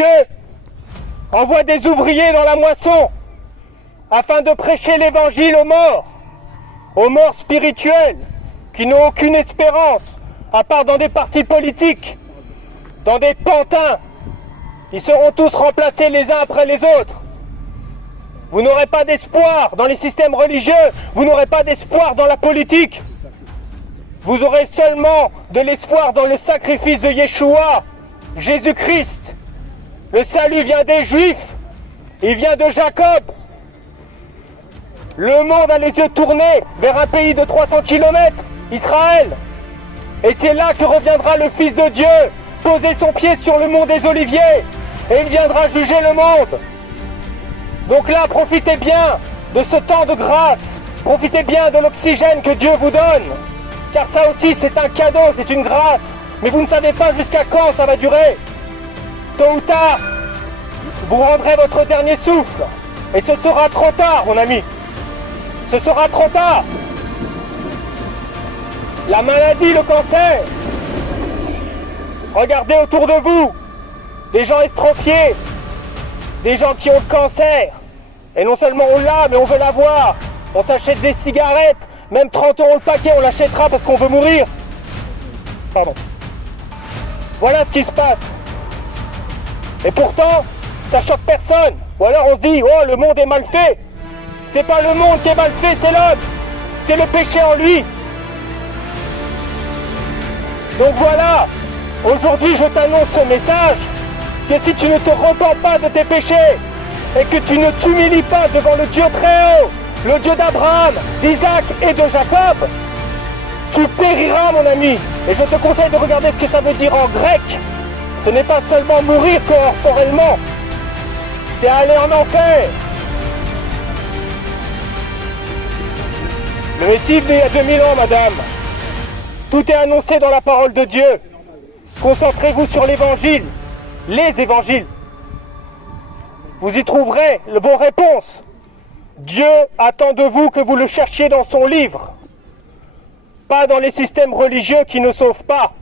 Dieu envoie des ouvriers dans la moisson afin de prêcher l'évangile aux morts spirituels qui n'ont aucune espérance à part dans des partis politiques, dans des pantins. Ils seront tous remplacés les uns après les autres. Vous n'aurez pas d'espoir dans les systèmes religieux, vous n'aurez pas d'espoir dans la politique. Vous aurez seulement de l'espoir dans le sacrifice de Yeshua, Jésus-Christ. Le salut vient des Juifs, il vient de Jacob. Le monde a les yeux tournés vers un pays de 300 km, Israël. Et c'est là que reviendra le Fils de Dieu, poser son pied sur le mont des Oliviers, et il viendra juger le monde. Donc là, profitez bien de ce temps de grâce, profitez bien de l'oxygène que Dieu vous donne, car ça aussi c'est un cadeau, c'est une grâce, mais vous ne savez pas jusqu'à quand ça va durer. Tôt ou tard, vous rendrez votre dernier souffle, et ce sera trop tard, mon ami. Ce sera trop tard. La maladie, le cancer. Regardez autour de vous, des gens estropiés, des gens qui ont le cancer. Et non seulement on l'a, mais on veut l'avoir. On s'achète des cigarettes, même 30 € le paquet, on l'achètera parce qu'on veut mourir. Pardon. Voilà ce qui se passe. Et pourtant, ça choque personne. Ou alors on se dit, oh, le monde est mal fait. C'est pas le monde qui est mal fait, c'est l'homme. C'est le péché en lui. Donc voilà, aujourd'hui je t'annonce ce message, que si tu ne te repens pas de tes péchés, et que tu ne t'humilies pas devant le Dieu très haut, le Dieu d'Abraham, d'Isaac et de Jacob, tu périras, mon ami. Et je te conseille de regarder ce que ça veut dire en grec. Ce n'est pas seulement mourir corporellement, c'est aller en enfer. Le Messie est né il y a 2000 ans, madame. Tout est annoncé dans la parole de Dieu. Concentrez-vous sur l'évangile, les évangiles. Vous y trouverez vos réponses. Dieu attend de vous que vous le cherchiez dans son livre, pas dans les systèmes religieux qui ne sauvent pas.